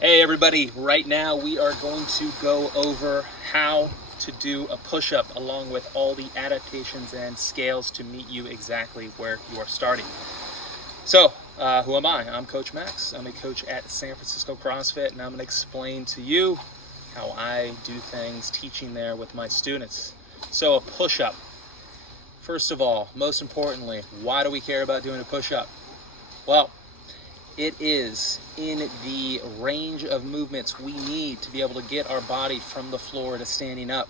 Hey everybody, right now we are going to go over how to do a push-up along with all the adaptations and scales to meet you exactly where you are starting. So, who am I? I'm Coach Max. I'm a coach at San Francisco Crossfit, and I'm going to explain to you how I do things teaching there with my students. So, a push-up. First of all, most importantly, why do we care about doing a push-up? Well, it is in the range of movements we need to be able to get our body from the floor to standing up,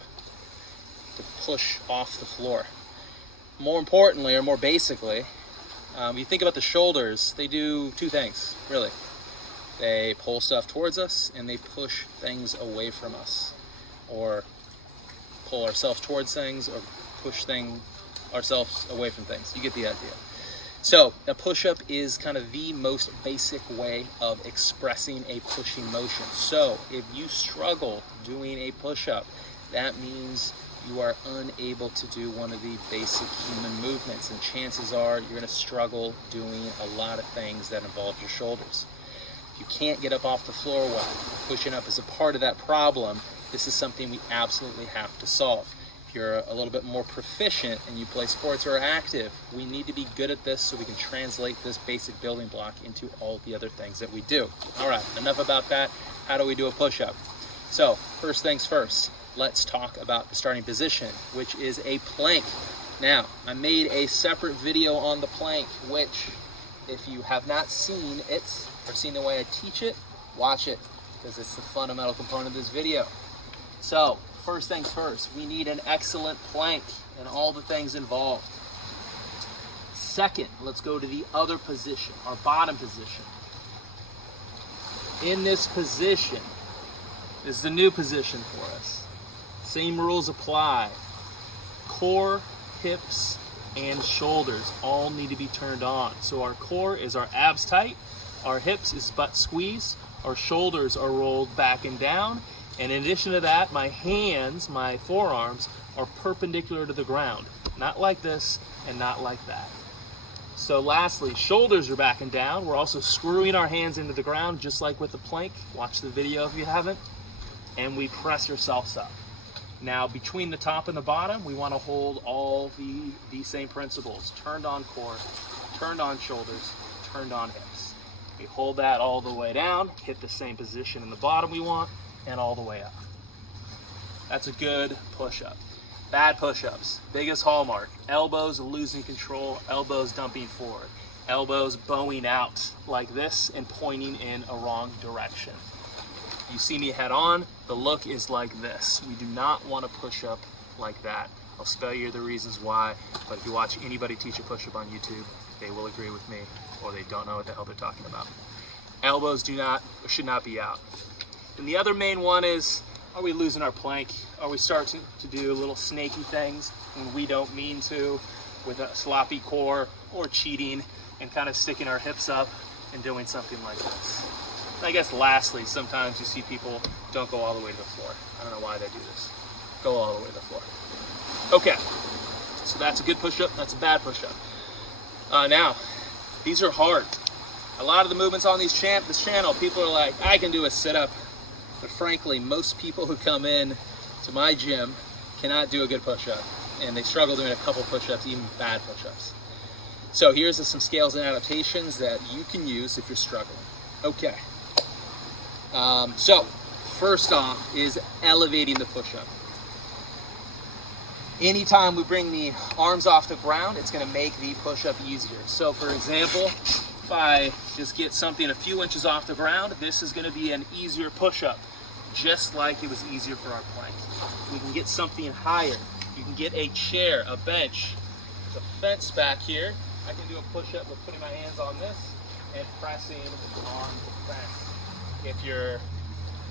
to push off the floor. More importantly, or more basically, you think about the shoulders, they do two things, really. They pull stuff towards us and they push things away from us, or pull ourselves towards things or push ourselves away from things. You get the idea. So a push-up is kind of the most basic way of expressing a pushing motion. So if you struggle doing a push-up, that means you are unable to do one of the basic human movements, and chances are you're going to struggle doing a lot of things that involve your shoulders. If you can't get up off the floor well, pushing up is a part of that problem. This is something we absolutely have to solve. If you're a little bit more proficient and you play sports or are active, we need to be good at this so we can translate this basic building block into all the other things that we do. All right, enough about that. How do we do a push-up? So, first things first, let's talk about the starting position, which is a plank. Now, I made a separate video on the plank, which if you have not seen it or seen the way I teach it, watch it, because it's the fundamental component of this video. So, first things first, we need an excellent plank and all the things involved. Second, let's go to the other position, our bottom position. In this position, this is the new position for us. Same rules apply. Core, hips, and shoulders all need to be turned on. So our core is our abs tight, our hips is butt squeeze, our shoulders are rolled back and down, and in addition to that, my hands, my forearms, are perpendicular to the ground. Not like this and not like that. So lastly, shoulders are back and down. We're also screwing our hands into the ground, just like with the plank. Watch the video if you haven't. And we press ourselves up. Now, between the top and the bottom, we want to hold all the same principles. Turned on core, turned on shoulders, turned on hips. We hold that all the way down, hit the same position in the bottom we want, and all the way up. That's a good push-up. Bad push-ups, biggest hallmark, elbows losing control, elbows dumping forward, elbows bowing out like this and pointing in a wrong direction. You see me head on, the look is like this. We do not want to push up like that. I'll spell you the reasons why, but if you watch anybody teach a push-up on YouTube, they will agree with me, or they don't know what the hell they're talking about. Elbows should not be out. And the other main one is, are we losing our plank? Are we starting to do little snaky things when we don't mean to, with a sloppy core, or cheating and kind of sticking our hips up and doing something like this? And I guess lastly, sometimes you see people don't go all the way to the floor. I don't know why they do this. Go all the way to the floor. Okay, so that's a good push-up, that's a bad push-up. Now, these are hard. A lot of the movements on this channel, people are like, I can do a sit-up. But frankly, most people who come in to my gym cannot do a good push-up, and they struggle doing a couple push-ups, even bad push-ups. So here's some scales and adaptations that you can use if you're struggling. Okay. So first off is elevating the push-up. Anytime we bring the arms off the ground, it's going to make the push-up easier. So for example, if I just get something a few inches off the ground, this is going to be an easier push-up, just like it was easier for our plank. We can get something higher. You can get a chair, a bench, the fence back here. I can do a push-up with putting my hands on this and pressing on the fence. If you're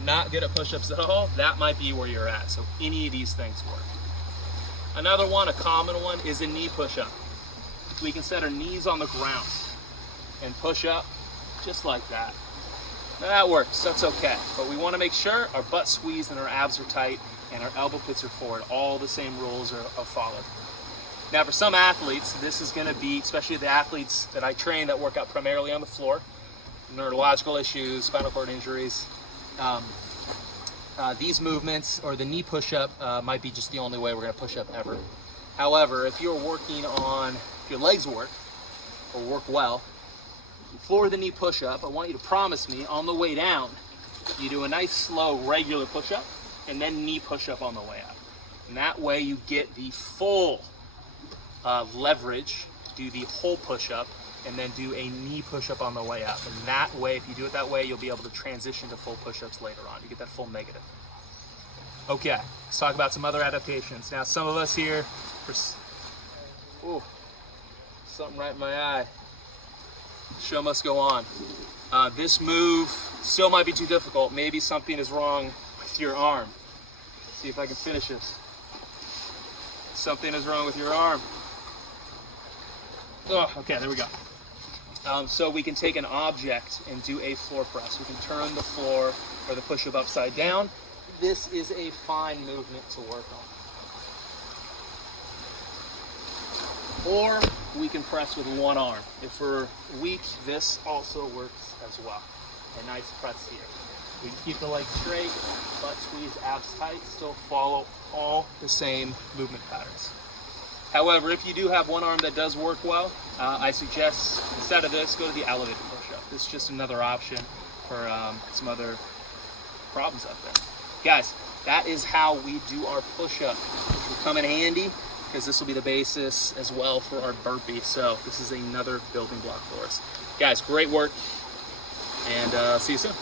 not good at push-ups at all, that might be where you're at. So any of these things work. Another one, a common one, is a knee push-up. We can set our knees on the ground and push up just like that. Now that works, that's okay. But we want to make sure our butt squeezed and our abs are tight and our elbow pits are forward. All the same rules are followed. Now for some athletes, this is going to be, especially the athletes that I train that work out primarily on the floor, neurological issues, spinal cord injuries, these movements, or the knee push-up, might be just the only way we're going to push up ever. However, if you're working on, if your legs work, or work well, for the knee push-up, I want you to promise me on the way down, you do a nice slow regular push-up, and then knee push-up on the way up. And that way you get the full leverage, do the whole push-up, and then do a knee push-up on the way up. And that way, if you do it that way, you'll be able to transition to full push-ups later on. You get that full negative. Okay, let's talk about some other adaptations. Now, some of us here, ooh, something right in my eye. Show must go on. This move still might be too difficult. Maybe something is wrong with your arm. Let's see if I can finish this. Something is wrong with your arm. Oh, okay, there we go. So we can take an object and do a floor press. We can turn the floor or the push-up upside down. This is a fine movement to work on. Or we can press with one arm. If we're weak, this also works as well. A nice press here. We can keep the legs straight, butt squeeze, abs tight, still follow all the same movement patterns. However, if you do have one arm that does work well, I suggest instead of this, go to the elevated push-up. This is just another option for some other problems out there. Guys, that is how we do our push-up, which will come in handy because this will be the basis as well for our burpee. So this is another building block for us. Guys, great work, and see you soon.